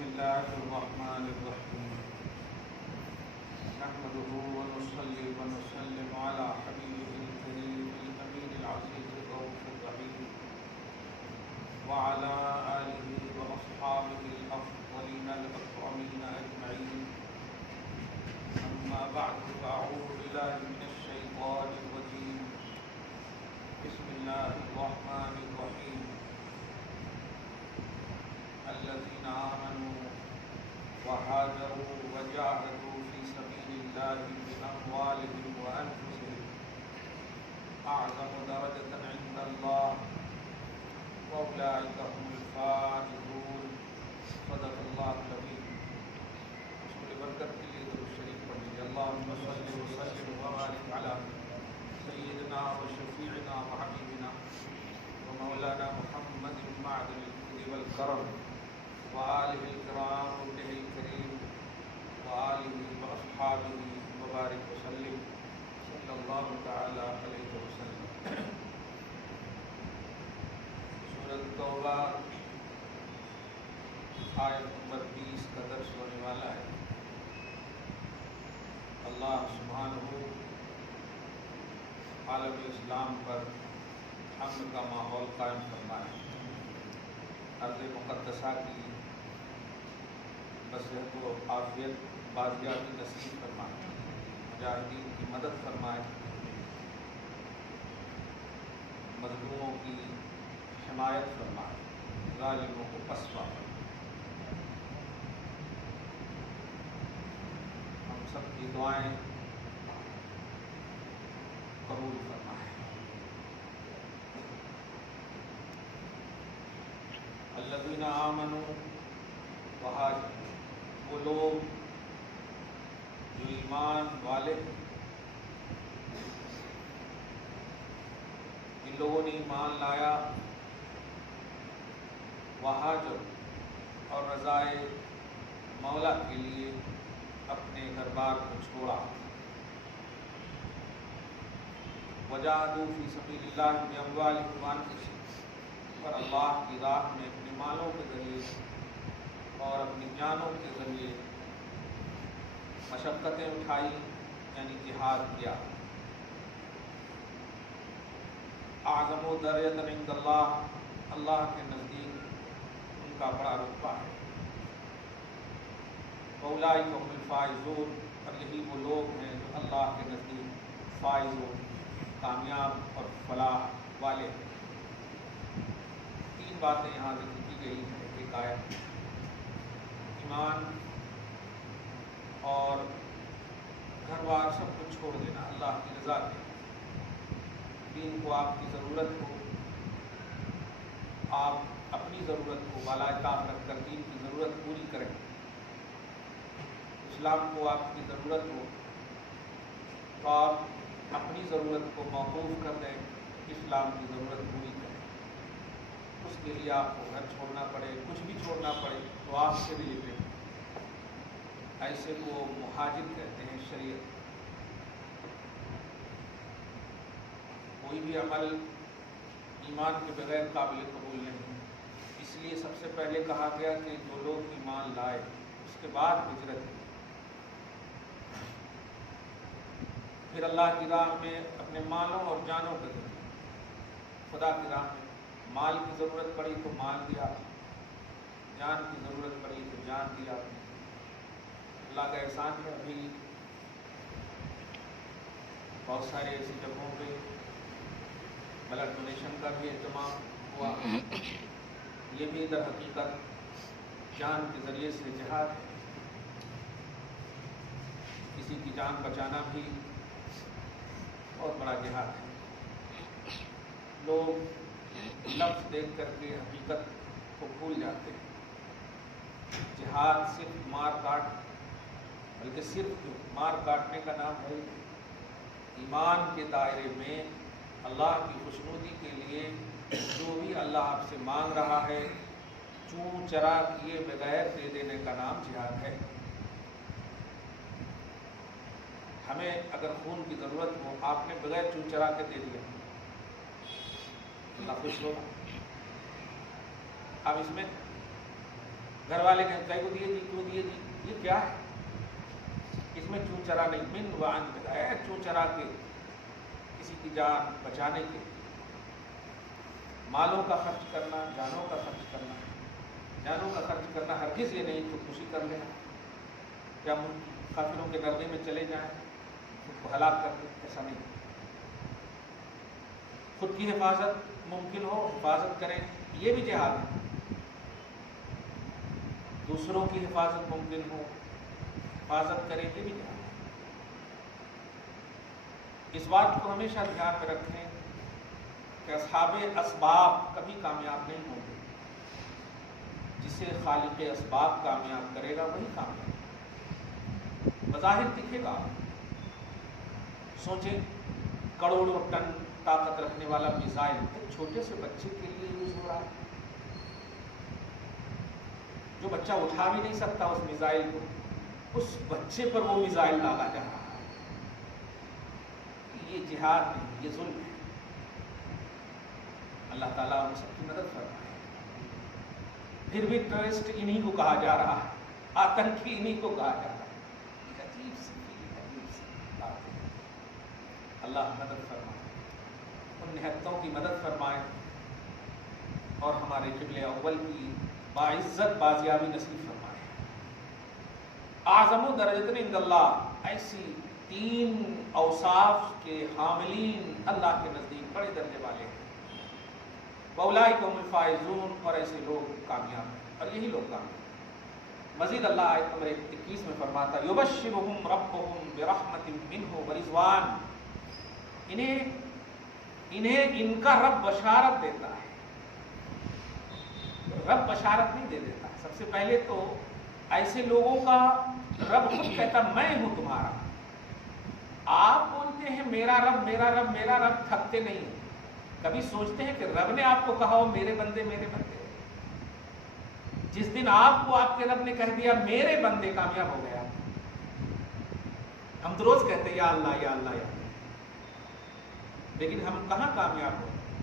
بسم الله الرحمن الرحيم نحمده ونصلي ونسلم على حبيبه الكريم الأمين العزيز الرؤوف الرحيم وعلى آله وأصحابه الأفضلين الأكرمين أجمعين أما بعد فأعوذ بالله من الشيطان الرجيم بسم الله الرحمن الرحيم الذين آمنوا وهاجروا وجاهدوا في سبيل الله بأموالهم وأنفسهم أعظم درجة عند الله وأولئك هم الفائزون صدق الله العظيم. رسول برکت کے لیے درود شریف پڑھ لیجیے. اللهم صل وسلم وبارك على سيدنا وشفيعنا وحبيبنا ومولانا محمد معدن الجود والكرم وآلہ الکرام وابنہ الکریم وآلہ واصحابہ وبارک وسلم صلی اللہ تعالی علیہ وسلم. سورۃ توبہ آیت نمبر 20 کا درس ہونے والا ہے. اللہ سبحانہ عالم اسلام پر امن کا ماحول قائم فرمائے. ارض مقدسہ کی بصیرت و عافیت بازیابی نصیب فرمائے. مجاہدین کی مدد فرمائے. مظلوموں کی حمایت فرمائے. ظالموں کو پسپا فرمائے. ہم سب کی دعائیں قبول فرمائے. الذین آمنوا وہاجروا، وہ لوگ جو ایمان والے ہیں. جن لوگوں نے ایمان لایا، وہاجروا، اور رضائے مولا کے لیے اپنے گھر بار کو چھوڑا. وجاہدوا فی سبیل اللہ باموالہم وانفسہم، اور اللہ کی راہ میں اپنے مالوں کے ذریعے اور اپنی جانوں کے ذریعے مشقتیں اٹھائی، یعنی جہاد کیا. اعظم درجۃ عند اللہ، اللہ کے نزدیک ان کا بڑا رتبہ ہے. اولئک هم الفائزون، اور یہی وہ لوگ ہیں جو اللہ کے نزدیک فائزون، کامیاب اور فلاح والے ہیں. تین باتیں یہاں ذکر کی گئی ہیں. ایک آیت ایمان اور گھر بار سب کچھ چھوڑ دینا اللہ کی رضا کے. دین کو آپ کی ضرورت ہو، آپ اپنی ضرورت کو بالائے طاق رکھ کر دین کی ضرورت پوری کریں. اسلام کو آپ کی ضرورت ہو تو آپ اپنی ضرورت کو موقوف کر دیں، اسلام کی ضرورت پوری کریں. اس کے لیے آپ کو گھر چھوڑنا پڑے، کچھ بھی چھوڑنا پڑے تو آپ سے ریلیٹڈ، ایسے کو مہاجر کہتے ہیں شریعت. کوئی بھی عمل ایمان کے بغیر قابل قبول نہیں. اس لیے سب سے پہلے کہا گیا کہ جو لوگ ایمان لائے، اس کے بعد ہجرت کی. پھر اللہ کی راہ میں اپنے مالوں اور جانوں کے ذریعے، خدا کی راہ میں مال کی ضرورت پڑی تو مال دیا، جان کی ضرورت پڑی تو جان دیا. اللہ کا احسان ہے. ابھی بہت سارے ایسی جگہوں پہ بلڈ ڈونیشن کا بھی اہتمام ہوا. یہ بھی در حقیقت جان کے ذریعے سے جہاد ہے. کسی کی جان بچانا بھی بہت بڑا جہاد ہے. لوگ لفظ دیکھ کر کے حقیقت کو بھول جاتے ہیں. جہاد صرف مار کاٹ، بلکہ صرف مار کاٹنے کا نام ہے. ایمان کے دائرے میں اللہ کی خوشنودی کے لیے جو بھی اللہ آپ سے مانگ رہا ہے، چون چرا کیے بغیر دے دینے کا نام جہاد ہے. ہمیں اگر خون کی ضرورت ہو، آپ نے بغیر چون چرا کے دے دیا، اللہ خوش ہوگا. اب اس میں گھر والے کہیں کو دیے جی، کیوں دیے جی، یہ کیا ہے؟ اس میں چون چرا نہیں، من وعن بغیر چون چرا کے کسی کی جان بچانے کے، مالوں کا خرچ کرنا، جانوں کا خرچ کرنا، جانوں کا خرچ کرنا ہرگز یہ نہیں خودکشی کر لینا، کیا کافروں کے غربے میں چلے جائیں، خود کو ہلاک کر لیں، ایسا نہیں۔ خود کی حفاظت ممکن ہو حفاظت کریں، یہ بھی جہاد ہے۔ دوسروں کی حفاظت ممکن ہو حفاظت کریں، یہ بھی جہاد ہے۔ اس بات کو ہمیشہ دھیان میں رکھیں کہ اصحاب اسباب کبھی کامیاب نہیں ہوں گے، جسے خالق اسباب کامیاب کرے گا وہی کامیاب۔ بظاہر دکھے گا، سوچیں کروڑوں ٹن طاقت رکھنے والا میزائل ایک چھوٹے سے بچے کے لیے یوز ہو رہا ہے، جو بچہ اٹھا بھی نہیں سکتا اس میزائل کو، اس بچے پر وہ میزائل ڈالا جا رہا ہے۔ یہ جہاد نہیں، یہ ظلم ہے۔ اللہ تعالیٰ ہم سب کی مدد فرمائے۔ پھر بھی ٹیررسٹ انہی کو کہا جا رہا ہے، آتنکی انہی کو کہا جا رہا ہے۔ ایک عجیب سی بات ہے۔ اللہ مدد فرمائے، ان نہتوں کی مدد فرمائے اور ہمارے قبلہ اول کی باعزت بازیابی نصیب فرمائے۔ اعظم درجۃ عند اللہ، ایسی 3 اوصاف کے حاملین اللہ کے نزدیک بڑے درجے والے ہیں۔ وَأُولَٰئِكَ هُمُ الْفَائِزُونَ، اور ایسے لوگ کامیاب ہیں، اور یہی لوگ کامیاب ہیں۔ مزید اللہ آیت نمبر 21 میں فرماتا ہے يُبَشِّرُهُمْ رَبُّهُمْ بِرَحْمَةٍ مِّنْهُ وَرِضْوَانٍ، انہیں ان کا رب بشارت دیتا ہے۔ رب بشارت نہیں دے دیتا، سب سے پہلے تو ایسے لوگوں کا رب خود کہتا میں ہوں تمہارا۔ آپ بولتے ہیں میرا رب میرا رب میرا رب، تھکتے نہیں ہیں، کبھی سوچتے ہیں کہ رب نے آپ کو کہا ہو میرے بندے میرے بندے؟ جس دن آپ کو آپ کے رب نے کہہ دیا میرے بندے، کامیاب ہو گیا۔ ہم تو روز کہتے ہیں یا اللہ یا اللہ یا اللہ، لیکن ہم کہاں کامیاب ہو رہے ہیں؟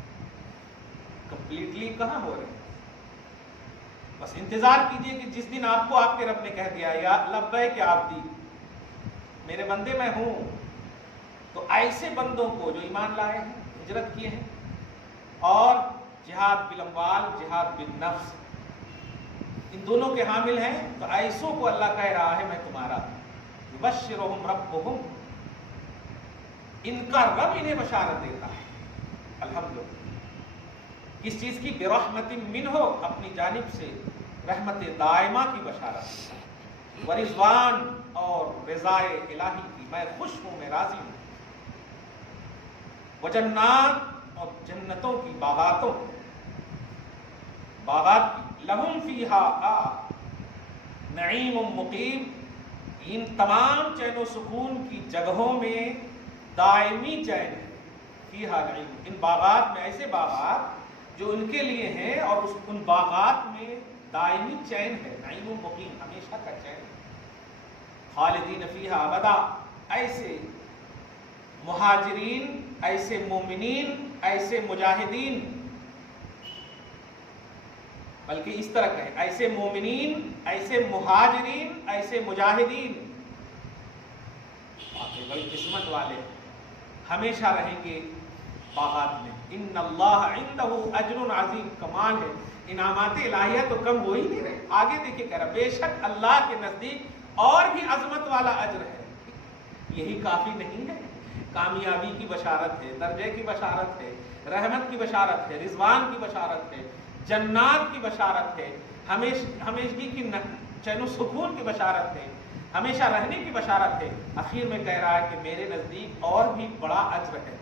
کمپلیٹلی کہاں ہو رہے ہیں؟ بس انتظار کیجئے کہ جس دن آپ کو آپ کے رب نے کہہ دیا یا لبیک یا عبدی، میرے بندے میں ہوں، تو ایسے بندوں کو جو ایمان لائے ہیں، ہجرت کیے ہیں اور جہاد بالاموال جہاد بالنفس، ان دونوں کے حامل ہیں، تو ایسوں کو اللہ کہہ رہا ہے میں تمہارا۔ یبشرہم ربہم، ان کا رب انہیں بشارت دیتا ہے، الحمدللہ۔ کس چیز کی؟ برحمت منہ، اپنی جانب سے رحمت دائمہ کی بشارت، ورضوان، اور رضائے الہی کی، میں خوش ہوں میں راضی ہوں، وجنات، اور جنتوں کی، باغات کی، لہم فیہا نعیم مقیم، ان تمام چین و سکون کی جگہوں میں دائمی چین ہے۔ فیہا نعیم، ان باغات میں، ایسے باغات جو ان کے لیے ہیں، اور ان باغات میں دائمی چین ہے، نعیم مقیم، ہمیشہ کا چین، خالدین فیہا ابدا، ایسے مہاجرین، ایسے مومنین، ایسے مجاہدین، بلکہ اس طرح کہیں ایسے مومنین، ایسے مہاجرین، ایسے مجاہدین، بڑی قسمت والے ہمیشہ رہیں گے باغات میں۔ ان اللہ عنده اجر عظیم، کمال ہے، انعامات الہیہ تو کم ہو ہی نہیں رہے، آگے دیکھیں کہہ رہا بے شک اللہ کے نزدیک اور بھی عظمت والا اجر ہے۔ یہی کافی نہیں ہے، کامیابی کی بشارت ہے، درجے کی بشارت ہے، رحمت کی بشارت ہے، رضوان کی بشارت ہے، جنات کی بشارت ہے، ہمیشگی کی چین و سکون کی بشارت ہے، ہمیشہ رہنے کی بشارت ہے۔ اخیر میں کہہ رہا ہے کہ میرے نزدیک اور بھی بڑا اجر ہے۔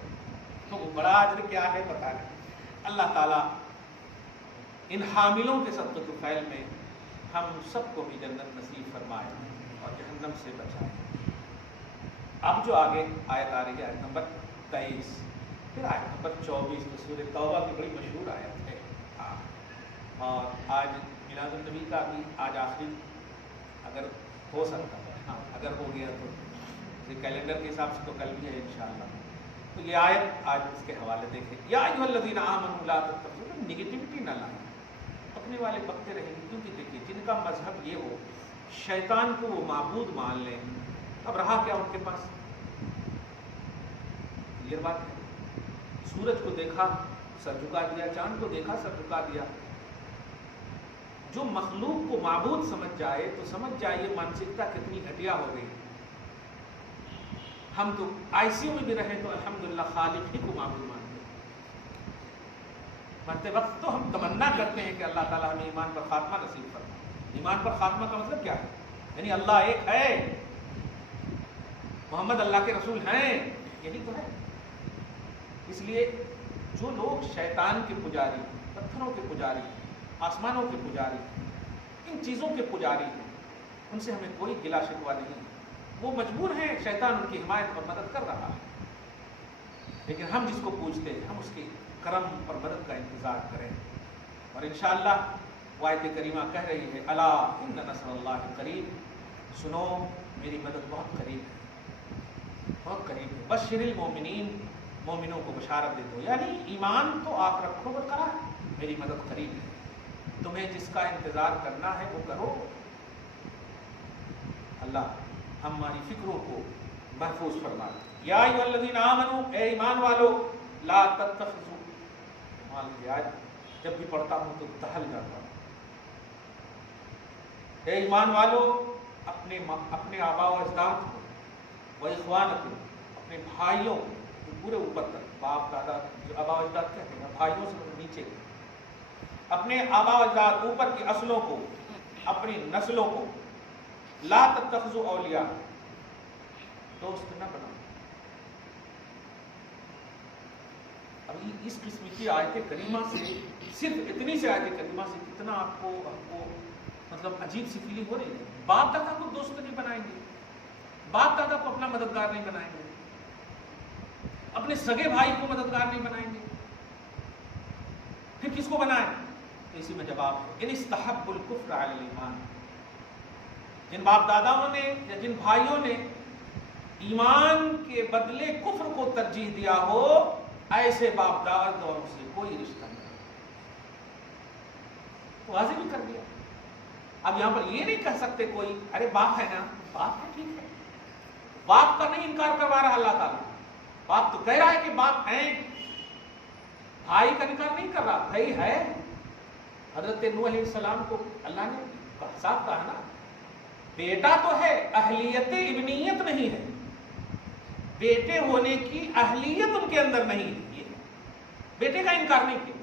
تو وہ بڑا اجر کیا ہے پتہ نہیں۔ اللہ تعالیٰ ان حاملوں کے صدقہ طفیل میں ہم سب کو بھی جنت نصیب فرمائے اور جہنم سے بچائے۔ اب جو آگے آیت آ رہی ہے، آیت نمبر 23، پھر آیت نمبر 24، تو سورہ توبہ کی بڑی مشہور آیت ہے، اور آج میلاد النبی کا بھی آج آخری اگر ہو سکتا ہے، ہاں اگر ہو گیا تو کیلنڈر کے حساب سے تو کل بھی ہے انشاءاللہ۔ تو یہ آیت آج اس کے حوالے دیکھیں۔ یا ایھا الذین آمنوا لا تتخذوا، نگیٹیوٹی نہ لائیں، بکنے والے بکتے رہیں گے، کیونکہ دیکھیے جن کا مذہب یہ ہو شیطان کو وہ معبود مان لیں، اب رہا کیا ان کے پاس؟ یہ بات ہے، سورج کو دیکھا سر جھکا دیا، چاند کو دیکھا سر جھکا دیا۔ جو مخلوق کو معبود سمجھ جائے تو سمجھ جائیے مانسکتا کتنی گھٹیا ہو گئی۔ ہم تو آئی سی یو میں بھی رہے تو الحمدللہ خالق ہی کو معبود مانتے ہیں، مرتے وقت تو ہم تمنا کرتے ہیں کہ اللہ تعالیٰ ہمیں ایمان پر خاتمہ نصیب فرمائے۔ ایمان پر خاتمہ کا مطلب کیا ہے؟ یعنی اللہ ایک ہے، محمد اللہ کے رسول ہیں، یہی تو ہے۔ اس لیے جو لوگ شیطان کے پجاری، پتھروں کے پجاری، آسمانوں کے پجاری، ان چیزوں کے پجاری ہیں، ان سے ہمیں کوئی گلا شکوہ نہیں، وہ مجبور ہیں، شیطان ان کی حمایت اور مدد کر رہا ہے، لیکن ہم جس کو پوجتے ہیں ہم اس کے کرم اور مدد کا انتظار کریں۔ اور انشاءاللہ وہ آیت کریمہ کہہ رہی ہے الا ان نصر اللہ قریب، سنو میری مدد بہت قریب ہے، بہت قریب ہے۔ بشر المومنین، مومنوں کو بشارت دے دو، یعنی ایمان تو آپ رکھو برقرار، میری مدد قریب ہے، تمہیں جس کا انتظار کرنا ہے وہ کرو۔ اللہ ہماری فکروں کو محفوظ فرما۔ یا ایھا الذین آمنوا، اے ایمان والو، لا تتخذوا، مان لیجیے آج جب بھی پڑھتا ہوں تو دہل جاتا ہوں، اے ایمان والو اپنے آباء و اجداد کو، و اخوانکم، اپنے بھائیوں پورے اوپر تک، باپ دادا جو آباء و اجداد کہتے ہیں، بھائیوں سے نیچے اپنے آباء و اجداد اوپر کی اصلوں کو، اپنی نسلوں کو، لا تتخذوا اولیاء، دوست نہ بناؤ۔ ابھی اس قسم کی آیت کریمہ سے، صرف اتنی سے آیت کریمہ سے کتنا آپ کو مطلب عجیب سی فیلنگ ہو رہی ہے۔ باپ دادا کو دوست نہیں بنائیں گے، باپ دادا کو اپنا مددگار نہیں بنائیں گے، اپنے سگے بھائی کو مددگار نہیں بنائیں گے، پھر کس کو بنائیں؟ تو اسی میں جواب ہے ان استحب الکفر علی الایمان، جن باپ داداؤں نے یا جن بھائیوں نے ایمان کے بدلے کفر کو ترجیح دیا ہو، ایسے باپ داداؤں سے کوئی رشتہ نہیں۔ واضح بھی کر دیا۔ اب یہاں پر یہ نہیں کہہ سکتے کوئی ارے باپ ہے نا، باپ ہے ٹھیک ہے، باپ کا نہیں انکار کروا رہا اللہ تعالیٰ، باپ تو کہہ رہا ہے کہ باپ ہیں، بھائی کا انکار نہیں کر رہا، بھائی ہے۔ حضرت نوح علیہ السلام کو اللہ نے صاف کہا نا، بیٹا تو ہے، اہلیت ابنیت نہیں ہے، بیٹے ہونے کی اہلیت ان کے اندر نہیں ہے، بیٹے کا انکار نہیں کیا۔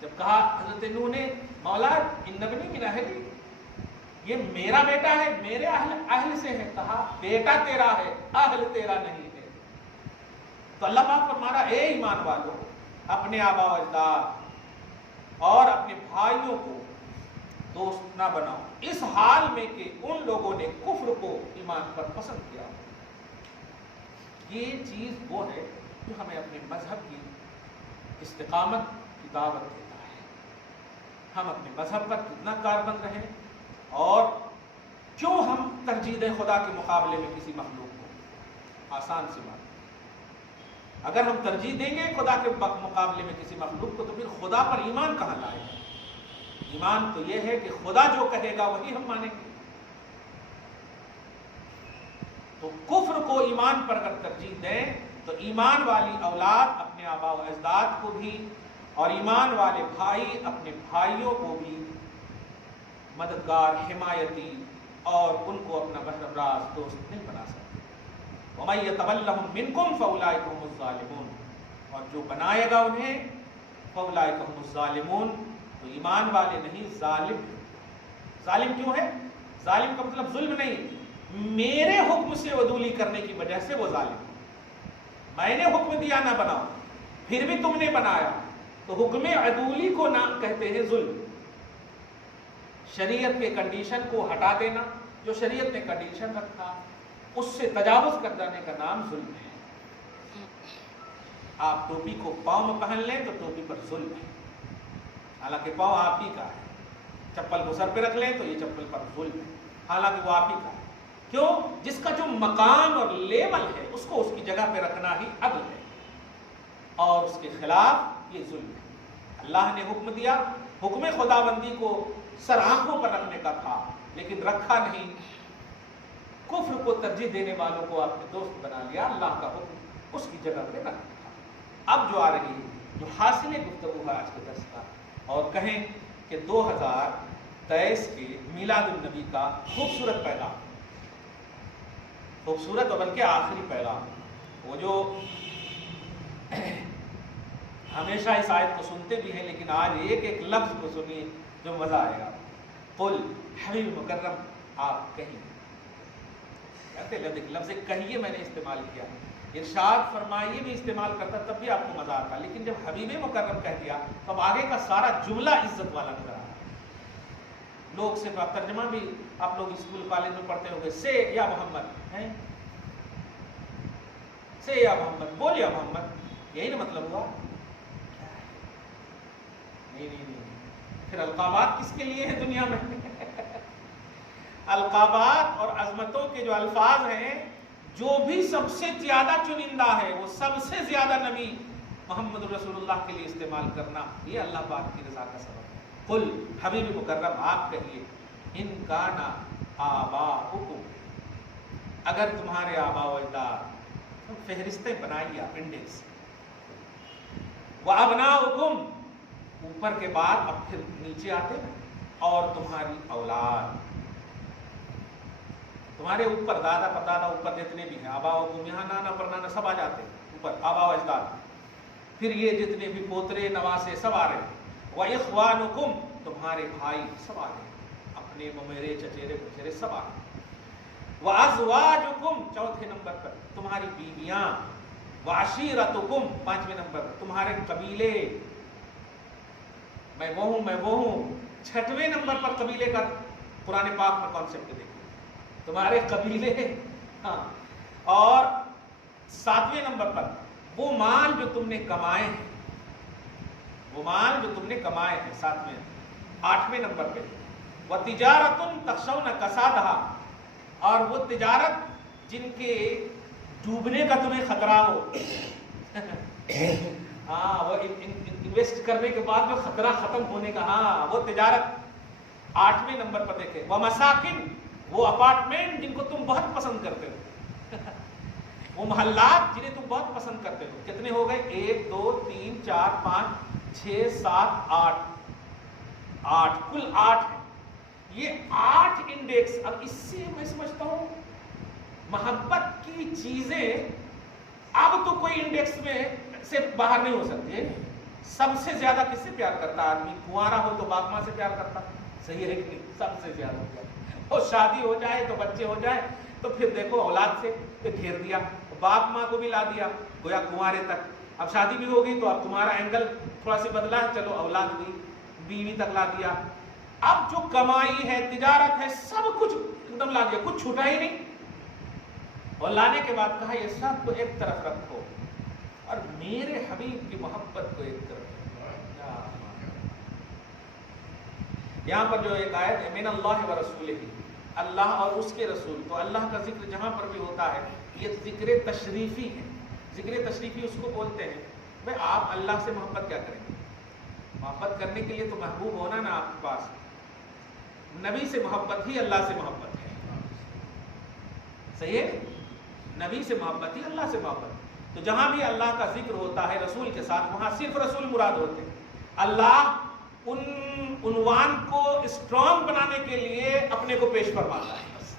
جب کہا حضرت نوح نے مولا ان ابنی من اہلی، یہ میرا بیٹا ہے، میرے اہل سے ہے، کہا بیٹا تیرا ہے، اہل تیرا نہیں ہے۔ تو اللہ پاک فرما رہا اے ایمان والو، اپنے آباء و اجداد اور اپنے بھائیوں کو دوست نہ بناؤ، اس حال میں کہ ان لوگوں نے کفر کو ایمان پر پسند کیا۔ یہ چیز وہ ہے جو ہمیں اپنے مذہب کی استقامت کی دعوت دیتا ہے۔ ہم اپنے مذہب پر کتنا کاربند رہیں اور کیوں ہم ترجیح دیں خدا کے مقابلے میں کسی مخلوق کو؟ آسان سی بات، اگر ہم ترجیح دیں گے خدا کے مقابلے میں کسی مخلوق کو تو پھر خدا پر ایمان کہاں لائیں گے؟ ایمان تو یہ ہے کہ خدا جو کہے گا وہی ہم مانیں گے۔ تو کفر کو ایمان پر اگر ترجیح دیں تو ایمان والی اولاد اپنے آباء و اجداد کو بھی اور ایمان والے بھائی اپنے بھائیوں کو بھی مددگار، حمایتی اور ان کو اپنا بہرم راز دوست نہیں بنا سکتے۔ وَمَن يَتَوَلَّهُم مِّنكُمْ فَأُولَٰئِكَ هُمُ الظَّالِمُونَ، اور جو بنائے گا انہیں فَأُولَٰئِكَ هُمُ الظَّالِمُونَ، تو ایمان والے نہیں ظالم ہیں۔ ظالم کیوں ہے؟ ظالم کا مطلب ظلم نہیں، میرے حکم سے عدولی کرنے کی وجہ سے وہ ظالم ہے۔ میں نے حکم دیا نہ بناؤ، پھر بھی تم نے بنایا، تو حکم عدولی کو نہ کہتے ہیں ظلم۔ شریعت کے کنڈیشن کو ہٹا دینا، جو شریعت نے کنڈیشن رکھا اس سے تجاوز کر جانے کا نام ظلم ہے۔ آپ ٹوپی کو پاؤں میں پہن لیں تو ٹوپی پر ظلم ہے، حالانکہ پاؤں آپ ہی کا ہے۔ چپل کو سر پہ رکھ لیں تو یہ چپل پر ظلم ہے، حالانکہ وہ آپ ہی کا ہے۔ کیوں؟ جس کا جو مقام اور لیول ہے اس کو اس کی جگہ پہ رکھنا ہی عدل ہے، اور اس کے خلاف یہ ظلم ہے۔ اللہ نے حکم دیا، حکم خداوندی کو سر آنکھوں پر رکھنے کا تھا لیکن رکھا نہیں، کفر کو ترجیح دینے والوں کو آپ نے دوست بنا لیا، اللہ کا حکم اس کی جگہ پہ رکھا۔ اب جو آ رہی ہے، جو حاصل گفتگو ہے آج کے درس کا، اور کہیں کہ 2023 کے میلاد النبی کا خوبصورت پیغام، خوبصورت اور بلکہ آخری پیغام، وہ جو ہمیشہ اس آیت کو سنتے بھی ہیں لیکن آج ایک ایک لفظ کو سنیے جو مزہ آئے گا۔ قل، حبیب مکرم آپ کہیے، کہتے لفظ کہیے میں نے استعمال کیا، ارشاد فرمائیے بھی استعمال کرتا تب بھی آپ کو مزہ آتا، لیکن جب حبیب مکرم کہہ دیا تو اب آگے کا سارا جملہ عزت والا نظر آ رہا ہے۔ لوگ صرف ترجمہ بھی آپ لوگ اسکول کالج میں پڑھتے ہوں گے، سے یا محمد ہیں، سے یا محمد، بول یا محمد، یہی نا مطلب ہوا؟ نہیں، پھر القابات کس کے لیے ہیں دنیا میں؟ القابات اور عظمتوں کے جو الفاظ ہیں، جو بھی سب سے زیادہ چنندہ ہے، وہ سب سے زیادہ نبی محمد رسول اللہ کے لیے استعمال کرنا، یہ اللہ پاک کی رضا کا سبب ہے۔ قل، حبیب مکرم آپ کہیے، ان کان آباؤکم، اگر تمہارے آبا و اجداد، فہرستیں بنائیے اپنڈکس، وابناؤکم، اوپر کے بعد اب پھر نیچے آتے ہیں، اور تمہاری اولاد، تمہارے اوپر دادا پردادا اوپر جتنے بھی ہیں، آبا و یہاں نانا پرنانا سب آ جاتے ہیں اوپر، آبا و اجداد، پھر یہ جتنے بھی پوترے نواسے سب آ رہے ہیں، وَإِخْوَانُكُمْ، تمہارے بھائی سب آ رہے ہیں، اپنے ممیرے چچیرے بچیرے سب آ رہے ہیں، وَأَزْوَاجُكُمْ، چوتھے نمبر پر تمہاری بیویاں، وَعَشِيرَتُكُمْ، پانچویں نمبر پر تمہارے قبیلے، میں وہ ہوں، چھٹویں نمبر پر قبیلے کا قرآن پاک میں کانسیپٹ دیکھیں، تمہارے قبیلے، ہاں، اور ساتویں نمبر پر وہ مال جو تم نے کمائے ہیں، وہ مال جو تم نے کمائے ہیں، ساتویں، آٹھویں نمبر پہ وَتِجَارَةٌ تَخْشَوْنَ كَسَادَهَا، اور وہ تجارت جن کے ڈوبنے کا تمہیں خطرہ ہو، ہاں، وہ انویسٹ کرنے کے بعد جو خطرہ ختم ہونے کا، ہاں، وہ تجارت آٹھویں نمبر پر دیکھیں، وَمَسَاكِن، وہ اپارٹمنٹ جن کو تم بہت پسند کرتے ہو، وہ محلات جنہیں تم بہت پسند کرتے ہو، کتنے ہو گئے؟ 1 2 3 4 5 6 7 8، کل 8 ہے، یہ 8 انڈیکس۔ اب اس سے میں سمجھتا ہوں محبت کی چیزیں اب تو کوئی انڈیکس میں سے باہر نہیں ہو سکتی ہے۔ سب سے زیادہ کس سے پیار کرتا آدمی؟ کنوارا ہو تو باپ ماں سے پیار کرتا، صحیح ہے کہ نہیں؟ سب سے زیادہ پیار، اور شادی ہو جائے تو بچے ہو جائے تو پھر دیکھو اولاد سے گھیر دیا، باپ ماں کو بھی لا دیا گویا کنوارے تک، اب شادی بھی ہوگی تو اب تمہارا اینگل تھوڑا سی بدلا ہے، چلو اولاد بھی، بیوی تک لا دیا، اب جو کمائی ہے، تجارت ہے، سب کچھ ایک دم لا دیا، کچھ چھوٹا ہی نہیں، اور لانے کے بعد کہا یہ سب کو ایک طرف رکھو اور میرے حبیب کی محبت کو ایک طرف رکھو۔ یہاں پر جو ایک آیت ہے، من اللہ و رسولہ، اللہ اور اس کے رسول، تو اللہ کا ذکر جہاں پر بھی ہوتا ہے یہ ذکر تشریفی ہے، ذکر تشریفی اس کو بولتے ہیں۔ بھائی آپ اللہ سے محبت کیا کریں گے؟ محبت کرنے کے لیے تو محبوب ہونا نا آپ کے پاس، نبی سے محبت ہی اللہ سے محبت ہے، صحیح ہے؟ نبی سے محبت ہی اللہ سے محبت، تو جہاں بھی اللہ کا ذکر ہوتا ہے رسول کے ساتھ، وہاں صرف رسول مراد ہوتے ہیں۔ اللہ ان عنوان کو اسٹرانگ بنانے کے لیے اپنے کو پیش فرماتا ہے، بس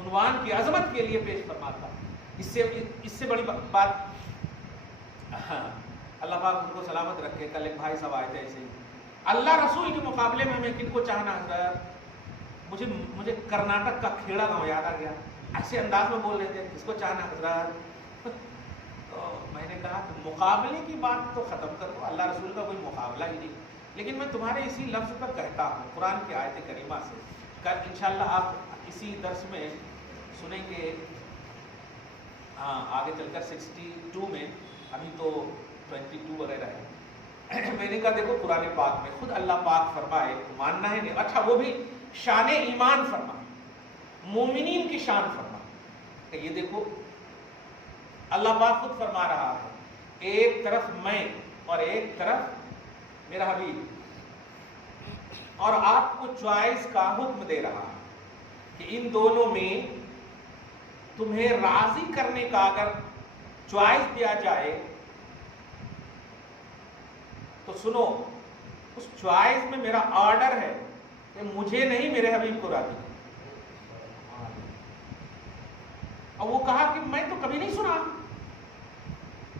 عنوان کی عظمت کے لیے پیش فرماتا ہے۔ اس سے بڑی بات، اللہ پاک ان کو سلامت رکھے، کل ایک بھائی صاحب آئے تھے ایسے ہی، اللہ رسول کے مقابلے میں ہمیں کن کو چاہنا حضرت؟ مجھے کرناٹک کا کھیڑا گاؤں یاد آ گیا، ایسے انداز میں بول رہے تھے، کس کو چاہنا حضرت؟ تو میں نے کہا کہ مقابلے کی بات تو ختم کرو، اللہ رسول کا کوئی مقابلہ ہی نہیں، لیکن میں تمہارے اسی لفظ پر کہتا ہوں قرآن کی آیت کریمہ سے، کل انشاءاللہ آپ اسی درس میں سنیں گے، آگے چل کر 62 میں، ابھی تو 22 وغیرہ ہے۔ میں نے کہا دیکھو قرآن پاک میں خود اللہ پاک فرمائے، ماننا ہے نہیں، اچھا وہ بھی شان ایمان فرمائے، مومنین کی شان فرمائے، کہ یہ دیکھو اللہ پاک خود فرما رہا ہے، ایک طرف میں اور ایک طرف میرا حبیب، اور آپ کو چوائس کا حکم دے رہا ہے کہ ان دونوں میں تمہیں راضی کرنے کا اگر چوائس دیا جائے تو سنو، اس چوائس میں میرا آرڈر ہے کہ مجھے نہیں میرے حبیب کو راضی۔ اور وہ کہا کہ میں تو کبھی نہیں سنا،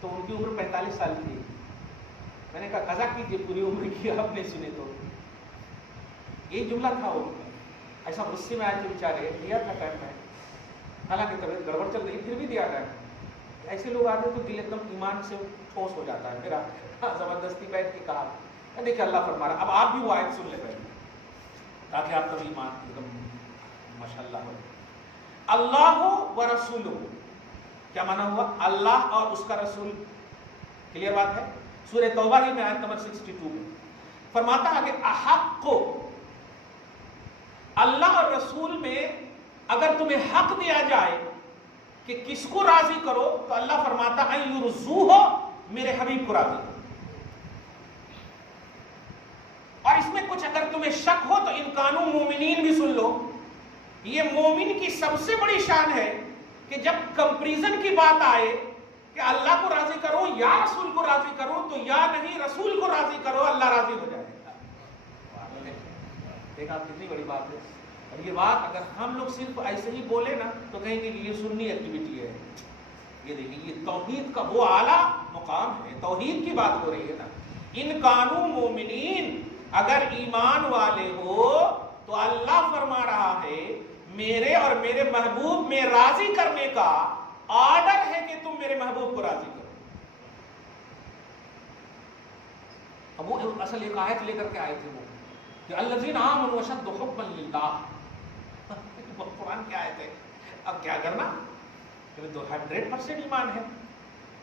تو ان کی عمر 45 سال تھی۔ میں نے کہا قضا کیجیے پوری عمر کی، آپ نے سنے تو یہی جملہ تھا۔ وہ ایسا غصے میں آئے تھے بیچارے، دیا تھا ٹائم میں، حالانکہ طبیعت گڑبڑ چل رہی پھر بھی دیا ٹائم۔ ایسے لوگ آتے تو دل ایک دم ایمان سے ٹھوس ہو جاتا ہے میرا، زبردستی بیٹھ کے کہا دیکھیں اللہ فرما رہا، اب آپ بھی وہ آیت سن لے پہلے تاکہ آپ کا بھی ایمان ایک دم ماشاءاللہ ہو۔ اللہ و رسولہ، کیا مانا ہوا؟ اللہ اور اس کا رسول، کلیئر بات ہے؟ سورہ توبہ ہی میں آیت نمبر 62 میں فرماتا ہے کہ احق کو، اللہ اور رسول میں اگر تمہیں حق دیا جائے کہ کس کو راضی کرو تو اللہ فرماتا ہے یرضوہ، میرے حبیب کو راضی کرو۔ اور اس میں کچھ اگر تمہیں شک ہو تو ان قانون مومنین بھی سن لو، یہ مومن کی سب سے بڑی شان ہے کہ جب کمپریزن کی بات آئے کہ اللہ کو راضی کرو یا رسول کو راضی کرو، تو یا نہیں رسول کو راضی کرو، اللہ راضی ہو جائے گا۔ دیکھا کتنی بڑی بات ہے۔ اور یہ بات اگر ہم لوگ صرف ایسے ہی بولے نا تو کہیں گے کہ یہ سنی ایکٹیویٹی ہے۔ یہ دیکھیں، یہ توحید کا وہ اعلیٰ مقام ہے، توحید کی بات ہو رہی ہے نا۔ ان قانون مومنین، اگر ایمان والے ہو تو اللہ فرما رہا ہے میرے اور میرے محبوب میں راضی کرنے کا آرڈر ہے کہ تم میرے محبوب کو راضی کرو۔ اب وہ اصل ایک آیت لے کر کے آئے تھے وہ کہ الذین آمنوا اشد حبا للہ، قرآن کی آیت ہے۔ اب کیا کرنا، کہ 100% ایمان ہے۔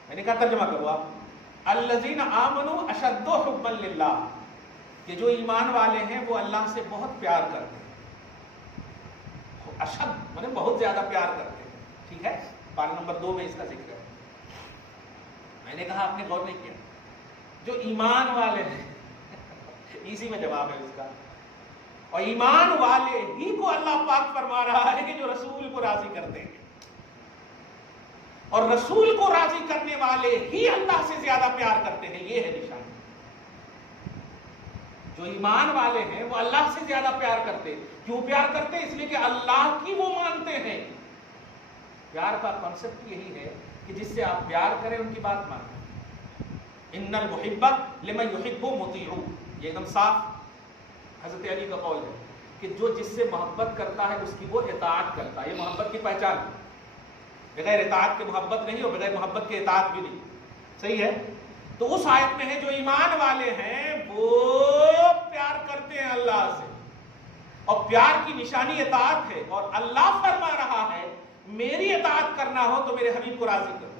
میں نے کہا ترجمہ کرو آپ، الذین آمنوا اشد حبا للہ، کہ جو ایمان والے ہیں وہ اللہ سے بہت پیار کرتے ہیں۔ اشد مانے بہت زیادہ پیار کرتے ہیں، ٹھیک ہے؟ پارہ نمبر 2 میں اس کا ذکر ہے۔ میں نے کہا آپ نے غور نہیں کیا، جو ایمان والے ہیں اسی میں جواب ہے اس کا، اور ایمان والے ہی کو اللہ پاک فرما رہا ہے کہ جو رسول کو راضی کرتے ہیں، اور رسول کو راضی کرنے والے ہی اللہ سے زیادہ پیار کرتے ہیں۔ یہ ہے نشان، جو ایمان والے ہیں وہ اللہ سے زیادہ پیار کرتے ہیں۔ کیوں پیار کرتے ہیں؟ اس لیے کہ اللہ کی وہ مانتے ہیں۔ پیار کا کنسپٹ یہی ہے کہ جس سے آپ پیار کریں ان کی بات مانیں۔ ان المحب لمن یحب مطیع، یہ ایک دم صاف حضرت علی کا قول ہے کہ جو جس سے محبت کرتا ہے اس کی وہ اطاعت کرتا ہے۔ یہ محبت کی پہچان ہے، بغیر اطاعت کے محبت نہیں اور بغیر محبت کے اطاعت بھی نہیں، صحیح ہے؟ تو اس آیت میں ہے جو ایمان والے ہیں وہ پیار کرتے ہیں اللہ سے، اور پیار کی نشانی اطاعت ہے، اور اللہ فرما رہا ہے میری اطاعت کرنا ہو تو میرے حبیب کو راضی کرو۔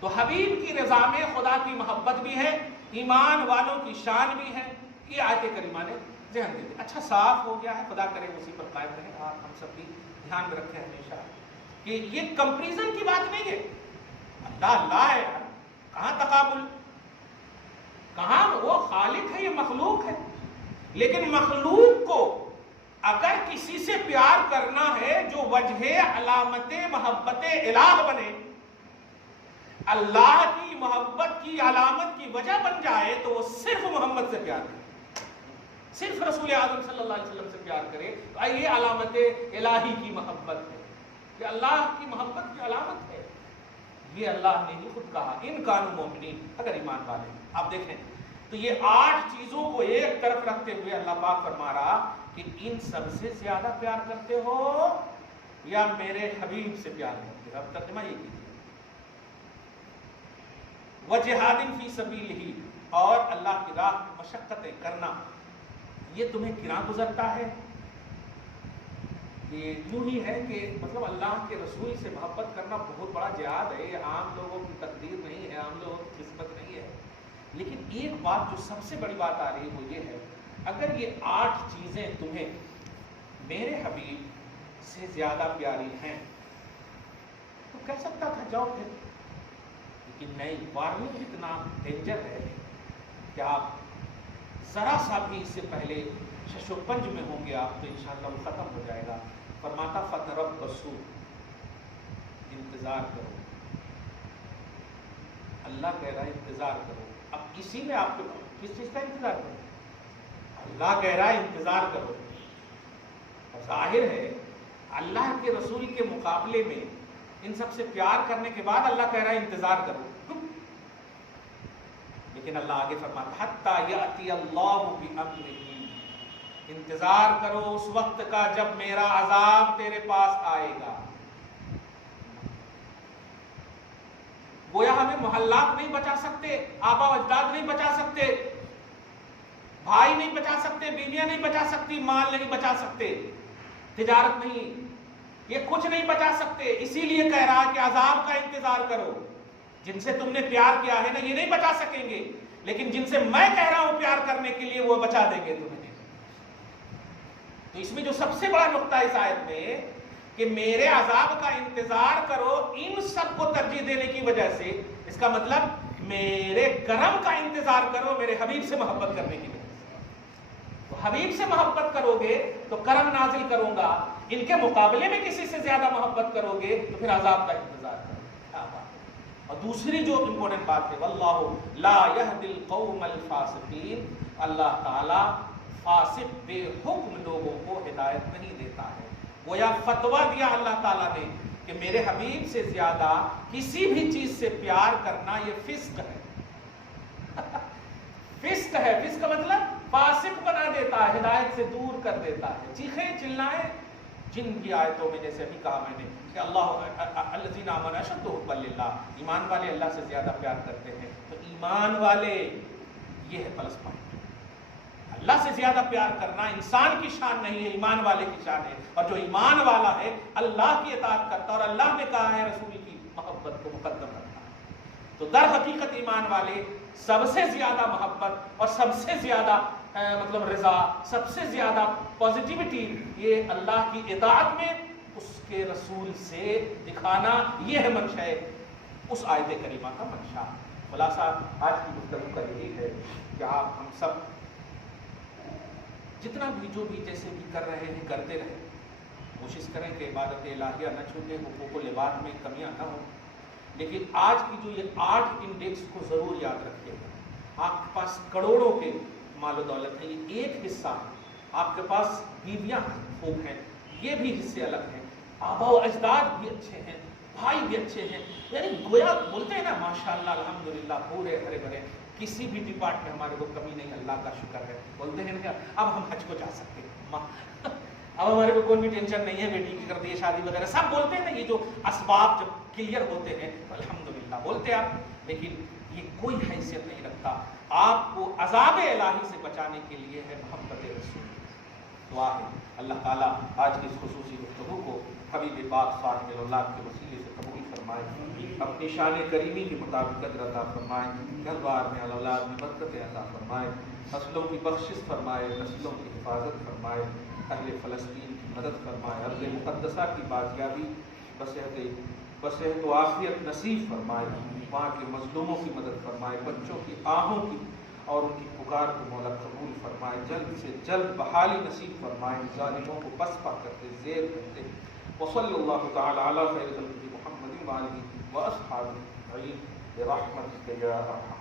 تو حبیب کی رضا میں خدا کی محبت بھی ہے، ایمان والوں کی شان بھی ہے۔ یہ آیت کریمہ نے ذہن دے دی۔ اچھا صاف ہو گیا ہے، خدا کرے اسی پر قائم رہے، اور ہم سب بھی دھیان میں رکھیں ہمیشہ کہ یہ کمپریزن کی بات نہیں ہے۔ اللہ اللہ ہے یار، کہاں تقابل، کہاں وہ خالق ہے، یہ مخلوق ہے۔ لیکن مخلوق کو اگر کسی سے پیار کرنا ہے جو وجہ علامت محبت الہ بنے، اللہ کی محبت کی علامت کی وجہ بن جائے، تو وہ صرف محمد سے پیار کرے، صرف رسول اعظم صلی اللہ علیہ وسلم سے پیار کرے۔ تو یہ علامت الہی کی محبت ہے، کہ اللہ کی محبت کی علامت ہے۔ یہ اللہ نے ہی خود کہا، ان کانوا مومنین، اگر ایمان والے۔ آپ دیکھیں تو یہ 8 چیزوں کو ایک طرف رکھتے ہوئے اللہ پاک فرما رہا کہ ان سب سے زیادہ پیار کرتے ہو یا میرے حبیب سے پیار کرتے ہو۔ اب ترجمہ یہ کیجیے، وجہاد فی سبیلہ، اور اللہ کی راہ میں مشقتیں کرنا، یہ تمہیں گراں گزرتا ہے؟ یہ یوں ہی ہے کہ مطلب اللہ کے رسول سے محبت کرنا بہت بڑا جہاد ہے، یہ عام لوگوں کی تقدیر نہیں ہے، عام لوگوں کی قسمت نہیں ہے۔ لیکن ایک بات جو سب سے بڑی بات آ رہی ہے وہ یہ ہے، اگر یہ 8 چیزیں تمہیں میرے حبیب سے زیادہ پیاری ہیں تو کہہ سکتا تھا جاؤ پھر، کہ نہیں، وارننگ اتنا ڈینجر ہے کہ آپ ذرا سا بھی اس سے پہلے شش و پنج میں ہوں گے آپ تو انشاءاللہ وہ ختم ہو جائے گا. فرماتا فتربصوا، انتظار کرو. اللہ کہہ رہا ہے انتظار کرو. اب اسی میں آپ کو کس چیز کا انتظار کرو؟ اللہ کہہ رہا ہے انتظار کرو. ظاہر ہے اللہ کے رسول کے مقابلے میں ان سب سے پیار کرنے کے بعد اللہ کہہ رہا ہے انتظار کرو. لیکن اللہ آگے فرماتا حتی یأتی اللہ بامرہ، انتظار کرو اس وقت کا جب میرا عذاب تیرے پاس آئے گا. گویا ہمیں محلات نہیں بچا سکتے، آبا و اجداد نہیں بچا سکتے، بھائی نہیں بچا سکتے، بیویاں نہیں بچا سکتی، مال نہیں بچا سکتے، تجارت نہیں، یہ کچھ نہیں بچا سکتے. اسی لیے کہہ رہا کہ عذاب کا انتظار کرو. جن سے تم نے پیار کیا ہے نا یہ نہیں بچا سکیں گے، لیکن جن سے میں کہہ رہا ہوں پیار کرنے کے لیے وہ بچا دیں گے تمہیں. تو اس میں جو سب سے بڑا نقطہ اس آیت میں کہ میرے عذاب کا انتظار کرو ان سب کو ترجیح دینے کی وجہ سے، اس کا مطلب میرے کرم کا انتظار کرو میرے حبیب سے محبت کرنے کی وجہ سے. تو حبیب سے محبت کرو گے تو کرم نازل کروں گا، ان کے مقابلے میں کسی سے زیادہ محبت کرو گے تو پھر عذاب کا انتظار کرو. اور دوسری جو امپورٹنٹ بات ہے واللہ لا یہدی القوم الفاسقین، اللہ تعالی فاسق بے حکم لوگوں کو ہدایت نہیں دیتا ہے. گویا فتویٰ دیا اللہ تعالیٰ نے کہ میرے حبیب سے زیادہ کسی بھی چیز سے پیار کرنا یہ فسق ہے. فسق ہے. فسق کا مطلب فاسق بنا دیتا ہے، ہدایت سے دور کر دیتا ہے. چیخیں چلائیں جن کی آیتوں میں جیسے ابھی کہا میں نے کہ اللہ الذین آمنوا اشد حبا للہ، ایمان والے اللہ سے زیادہ پیار کرتے ہیں. تو ایمان والے یہ ہے پلس پوائنٹ. اللہ سے زیادہ پیار کرنا انسان کی شان نہیں ہے، ایمان والے کی شان ہے. اور جو ایمان والا ہے اللہ کی اطاعت کرتا ہے اور اللہ نے کہا ہے رسول کی محبت کو مقدم رکھتا ہے. تو در حقیقت ایمان والے سب سے زیادہ محبت اور سب سے زیادہ مطلب رضا، سب سے زیادہ پازیٹیوٹی یہ اللہ کی اطاعت میں اس کے رسول سے دکھانا، یہ ہے منشا اس آیت کریمہ کا منشا. خلاصہ آج کی گفتگو کا یہی ہے کہ آپ ہم سب جتنا بھی جو بھی جیسے بھی کر رہے ہیں کرتے رہیں. کوشش کریں کہ عبادت الہیہ نہ چھوٹے، حقوق و لباس میں کمیاں نہ ہوں. لیکن آج کی جو یہ 8 انڈیکس کو ضرور یاد رکھیے گا. آپ کے پاس کروڑوں کے مال و دولت ہے، یہ ایک حصہ ہے. آپ کے پاس بیویاں خوب ہیں، یہ بھی حصے الگ ہیں. آبا و اجداد بھی اچھے ہیں، بھائی بھی اچھے ہیں. یعنی گویا بولتے ہیں نا ماشاءاللہ الحمدللہ پورے ہرے بھرے، کسی بھی ڈپارٹ میں ہمارے کو کمی نہیں، اللہ کا شکر ہے. بولتے ہیں نا اب ہم حج کو جا سکتے ہیں، اب ہمارے کو کوئی بھی ٹینشن نہیں ہے، بیٹی کی کر دی شادی وغیرہ سب بولتے ہیں نا. یہ جو اسباب جب کلیئر ہوتے ہیں تو الحمدللہ بولتے ہیں آپ. لیکن یہ کوئی حیثیت نہیں رکھتا. آپ کو عذاب الہی سے بچانے کے لیے ہے محبت رسول. دعا ہے اللہ تعالیٰ آج کی اس خصوصی گفتگو کو حبیب پاک صاحب الاولاد کے وسیلے سے قبول فرمائے، اپنی شان کریمی کے مطابق اجر عطا فرمائے، گھر بار میں اولاد میں برکت عطا فرمائے، فصلوں کی بخشش فرمائے، نسلوں کی حفاظت فرمائے، اہل فلسطین کی مدد فرمائے، ارض مقدسہ کی بازیابی بصحت و عافیت نصیب فرمائے، وہاں کے مظلوموں کی مدد فرمائے، بچوں کی آہوں کی اور ان کی پکار کو مولا قبول فرمائے، جلد سے جلد بحالی نصیب فرمائے، ظالموں کو پسپا کرتے زیر کرتے. وصلی اللہ تعالی علی خیر خلقہ محمد وآلہ واصحابہ اجمعین برحمتک یا ارحم